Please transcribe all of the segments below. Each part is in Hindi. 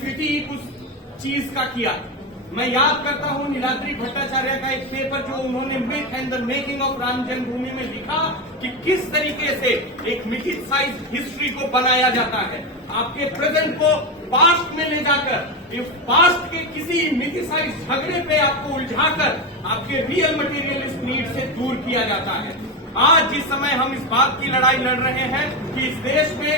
क्रिटिक उस चीज का किया। मैं याद करता हूं नीलाद्री भट्टाचार्य का एक पेपर जो उन्होंने myth and the making of Ram जन्मभूमि में लिखा कि किस तरीके से एक मिथिसाइज हिस्ट्री को बनाया जाता है। आपके प्रेजेंट को पास्ट में ले जाकर इस पास्ट के किसी मिथिसाइज झगड़े पे आपको उलझाकर आपके रियल मटेरियलिस्ट नीड से दूर किया जाता है। आज जिस समय हम इस बात की लड़ाई लड़ रहे हैं कि इस देश में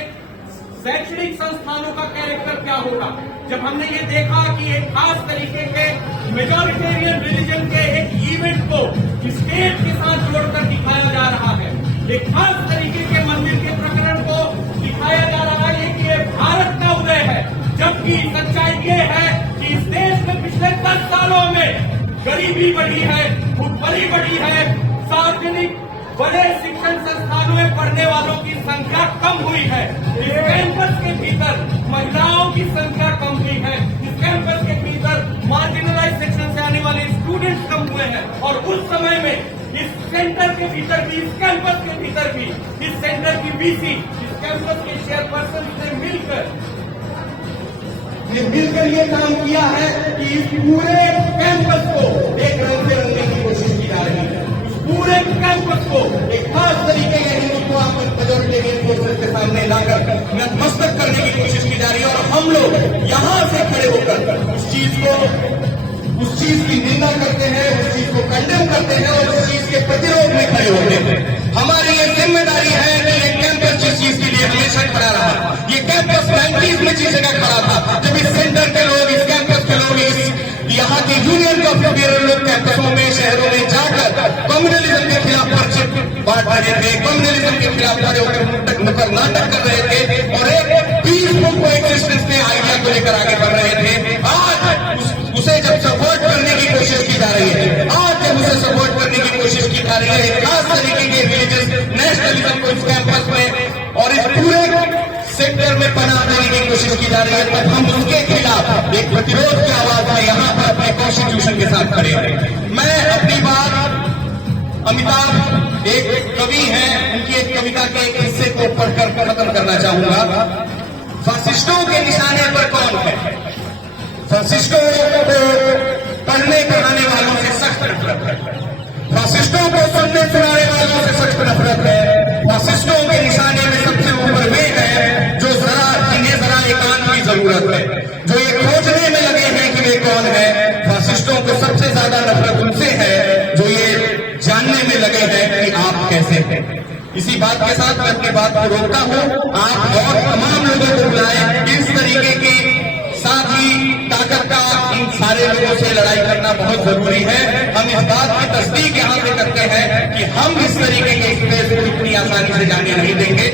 शैक्षणिक संस्थानों का कैरेक्टर क्या होगा, जब हमने ये देखा कि एक खास तरीके के मेजॉरिटेरियन रिलीजन के एक इवेंट को स्टेट के साथ जोड़कर दिखाया जा रहा है, एक खास तरीके के मंदिर के प्रकरण को दिखाया जा रहा है कि ये भारत का उदय है, जबकि सच्चाई ये है कि इस देश में पिछले 10 सालों में गरीबी बढ़ी है, भुखमरी बढ़ी है, सार्वजनिक बड़े शिक्षण संस्थानों में पढ़ने वालों की संख्या कम हुई है, इस कैंपस के भीतर महिलाओं की संख्या कम हुई है, इस कैंपस के भीतर मार्जिनलाइज सेक्शन से आने वाले स्टूडेंट्स कम हुए हैं। और उस समय में इस सेंटर के भीतर भी, इस कैंपस के भीतर भी, इस सेंटर की वीसी, इस कैंपस के चेयरपर्सन से मिलकर ये काम किया है कि इस पूरे कैंपस को एक रंग से रंगने की कोशिश की जा रही है। पूरे कैंपस को एक खास तरीके के हिंदुत्व मेजॉरिटेरियन फोर्सेस के सामने लाकर नतमस्तक करने की कोशिश की जा रही है। और हम लोग यहाँ से खड़े होकर उस चीज की निंदा करते हैं, उस चीज को कंडेम करते हैं और उस चीज के प्रतिरोध में खड़े होते हैं। हमारी ये जिम्मेदारी है कि ये कैंपस जिस चीज के लिए हमेशा खड़ा रहा, ये कैंपस 90s में जिस जगह खड़ा था, जब इस सेंटर के लोग, इस कैंपस के लोग, यहाँ के यूनियन ऑफ ब्यूरो लोग कैंपसों में, शहरों में जाकर कम्युनलिज्म के खिलाफ पर्चे बांट रहे थे, कम्युनलिज्म के खिलाफ खड़े होकर नुक्कड़ नाटक कर रहे थे और एक पीसफुल कोएग्जिस्टेंस के आइडिया को लेकर आगे बढ़ रहे थे। आज उसे जब सपोर्ट करने की कोशिश की जा रही है, आज जब उसे सपोर्ट करने की कोशिश की जा रही है, एक खास तरीके के रिलीजियस नेशनलिज्म को इस कैंपस में और इस पूरे सेक्टर में पनाह देने की कोशिश की जा रही है, तब हम उसके खिलाफ एक प्रतिरोध की आवाज में यहाँ पर अपने कॉन्स्टिट्यूशन के साथ खड़े हैं। मैं अपनी बात अमिताभ एक कवि हैं, उनकी एक कविता के एक हिस्से को पढ़कर खत्म करना चाहूंगा। फासिस्टों के निशाने पर कौन है? फासिस्टों को पढ़ने पढ़ाने वालों से सख्त नफरत है, फासिस्टों को सुनने सुनाने वालों से सख्त नफरत है। फासिस्टों के निशाने में सबसे ऊपर वे हैं जो जिन्हें जरा एकांत की जरूरत है, जो ये खोजने में लगे हैं कि वे कौन है। फासिस्टों को सबसे ज्यादा नफरत उनसे है जो ये जानने में लगे हैं कि आप कैसे हैं। इसी बात के साथ मैं अपनी बात को रोकता हूं। आप और तमाम लोगों को बुलाएं, इस तरीके के साथ ही ताकत का इन सारे लोगों से लड़ाई करना बहुत जरूरी है। हम इस बात की तस्दीक यहाँ से करते हैं कि हम इस तरीके के स्पेस को इतनी आसानी से जाने नहीं देंगे।